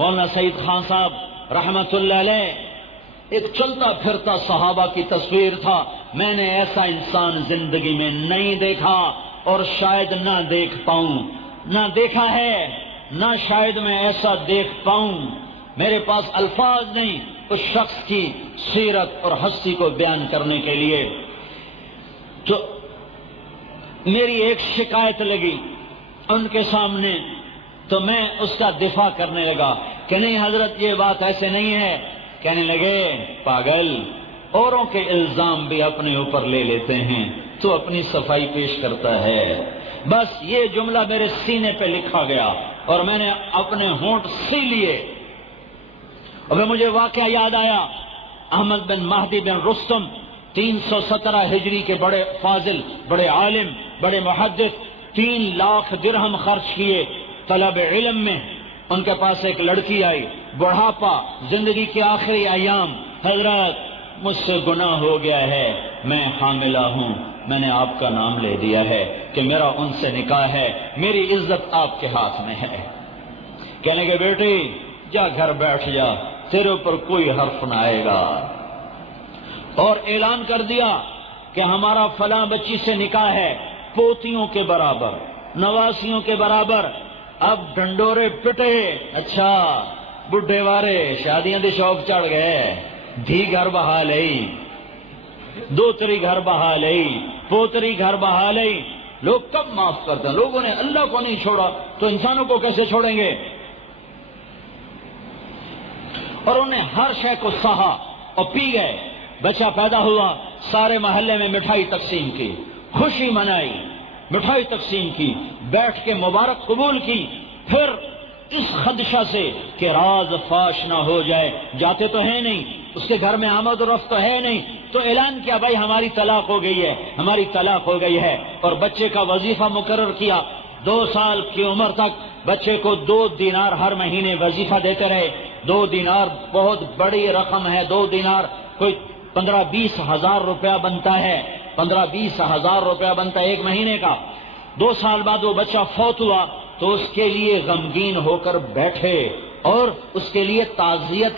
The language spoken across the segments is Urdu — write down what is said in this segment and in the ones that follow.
مولانا سعید خان صاحب رحمت اللہ علیہ ایک چلتا پھرتا صحابہ کی تصویر تھا. میں نے ایسا انسان زندگی میں نہیں دیکھا اور شاید نہ دیکھ پاؤں. نہ دیکھا ہے نہ شاید میں ایسا دیکھ پاؤں. میرے پاس الفاظ نہیں اس شخص کی سیرت اور ہستی کو بیان کرنے کے لیے. تو میری ایک شکایت لگی ان کے سامنے تو میں اس کا دفاع کرنے لگا کہ نہیں حضرت یہ بات ایسے نہیں ہے. کہنے لگے پاگل، اوروں کے الزام بھی اپنے اوپر لے لیتے ہیں، تو اپنی صفائی پیش کرتا ہے. بس یہ جملہ میرے سینے پہ لکھا گیا اور میں نے اپنے ہونٹ سی لیے. اور مجھے واقعہ یاد آیا، احمد بن مہدی بن رستم 317 ہجری کے بڑے فاضل، بڑے عالم، بڑے محدث، 3 لاکھ درہم خرچ کیے طلب علم میں. ان کے پاس ایک لڑکی آئی، بڑھاپا، زندگی کے آخری ایام. حضرت مجھ سے گناہ ہو گیا ہے، میں حاملہ ہوں، میں نے آپ کا نام لے دیا ہے کہ میرا ان سے نکاح ہے، میری عزت آپ کے ہاتھ میں ہے. کہنے کے بیٹی جا گھر بیٹھ جا، تیرے اوپر کوئی حرف نہ آئے گا. اور اعلان کر دیا کہ ہمارا فلاں بچی سے نکاح ہے، پوتیوں کے برابر، نواسیوں کے برابر. اب ڈنڈورے پٹے. اچھا بڈھے وارے شادیاں دے شوق چڑھ گئے، دھی گھر بہا لئی، دوتری گھر بہا لئی، پوتری گھر بہا لئی. لوگ کب معاف کرتے ہیں؟ لوگوں نے اللہ کو نہیں چھوڑا تو انسانوں کو کیسے چھوڑیں گے؟ اور انہیں ہر شے کو سہا اور پی گئے. بچہ پیدا ہوا، سارے محلے میں مٹھائی تقسیم کی، خوشی منائی، مٹھائی تقسیم کی، بیٹھ کے مبارک قبول کی. پھر اس خدشہ سے کہ راز فاش نہ ہو جائے، جاتے تو ہے نہیں، اس کے گھر میں آمد و رفت تو ہے نہیں، تو اعلان کیا بھائی ہماری طلاق ہو گئی ہے، ہماری طلاق ہو گئی ہے. اور بچے کا وظیفہ مقرر کیا. 2 سال کی عمر تک بچے کو 2 دینار ہر مہینے وظیفہ دیتے رہے. 2 دینار بہت بڑی رقم ہے. 2 دینار کوئی 15-20 ہزار روپیہ بنتا ہے. 15-20 ہزار روپیہ بنتا ہے ایک مہینے کا. 2 سال بعد وہ بچہ فوت ہوا تو اس کے لیے غمگین ہو کر بیٹھے اور اس کے لیے تعزیت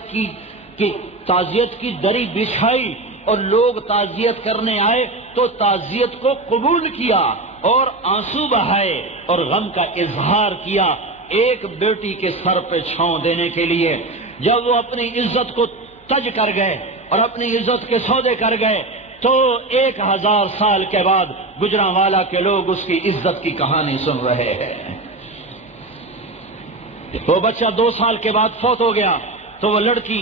کی دری بچھائی اور لوگ تعزیت کرنے آئے تو تعزیت کو قبول کیا اور آنسو بہائے اور غم کا اظہار کیا ایک بیٹی کے سر پہ چھاؤں دینے کے لیے. جب وہ اپنی عزت کو تج کر گئے اور اپنی عزت کے سودے کر گئے تو 1000 سال کے بعد گجرانوالا کے لوگ اس کی عزت کی کہانی سن رہے ہیں. وہ بچہ 2 سال کے بعد فوت ہو گیا تو وہ لڑکی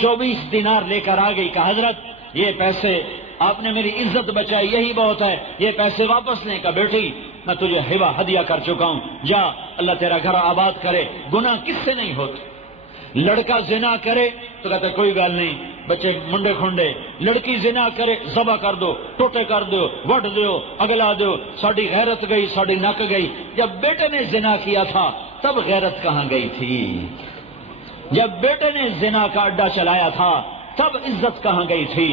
24 دینار لے کر آ گئی کہ حضرت یہ پیسے آپ نے میری عزت بچائی، یہی بہت ہے، یہ پیسے واپس لیں. کا بیٹی میں تجھے ہدیہ کر چکا ہوں، جا اللہ تیرا گھر آباد کرے. گناہ کس سے نہیں ہوتے؟ لڑکا زنا کرے تو کہتے کوئی گل نہیں، بچے منڈے کھنڈے. لڑکی زنا کرے ذبح کر دو، ٹوٹے کر دو، وڈ دو، اگلا دو. ساڈی غیرت گئی، ساڈی نک گئی. جب بیٹے نے زنا کیا تھا تب غیرت کہاں گئی تھی؟ جب بیٹے نے زنا کا اڈا چلایا تھا تب عزت کہاں گئی تھی؟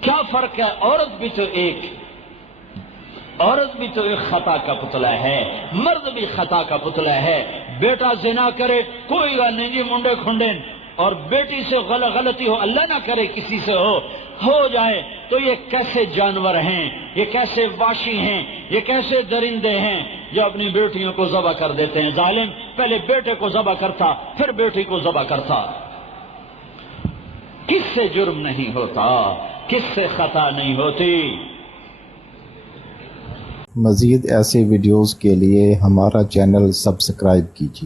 کیا فرق ہے؟ عورت بھی تو ایک خطا کا پتلا ہے، مرد بھی خطا کا پتلا ہے. بیٹا زنا کرے کوئی گل نہیں جی، منڈے کھنڈے، اور بیٹی سے غلطی ہو، اللہ نہ کرے کسی سے ہو جائے تو یہ کیسے جانور ہیں، یہ کیسے واشی ہیں، یہ کیسے درندے ہیں جو اپنی بیٹیوں کو ذبح کر دیتے ہیں. ظالم پہلے بیٹے کو ذبح کرتا پھر بیٹی کو ذبح کرتا. کس سے جرم نہیں ہوتا، کس سے خطا نہیں ہوتی. مزید ایسے ویڈیوز کے لیے ہمارا چینل سبسکرائب کیجیے.